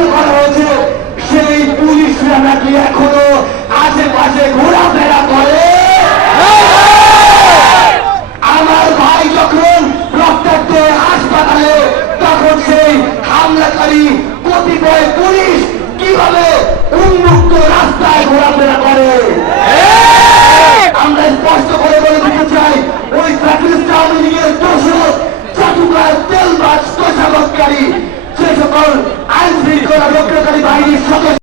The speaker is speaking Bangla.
আক্রমণ করা হয়েছে সেই পুলিশরা নাকি এখনো আশেপাশে ঘোরাফেরা করে। আমার ভাই যখন রক্তাক্ত হাসপাতালে, তখন সেই হামলাকারী কতিপয় পুলিশ কিভাবে উন্মুক্ত রাস্তায় ঘোরাফেরা করে। আমরা স্পষ্ট করে বলে দিতে চাই, ওই ফ্যাসিস্ট আওয়ামী লীগের দোষর, চাটুকার, তেলবাজ, তোষামতকারী, যে সকল আইন শৃঙ্খলা রক্ষাকারী বাহিনীর সদস্য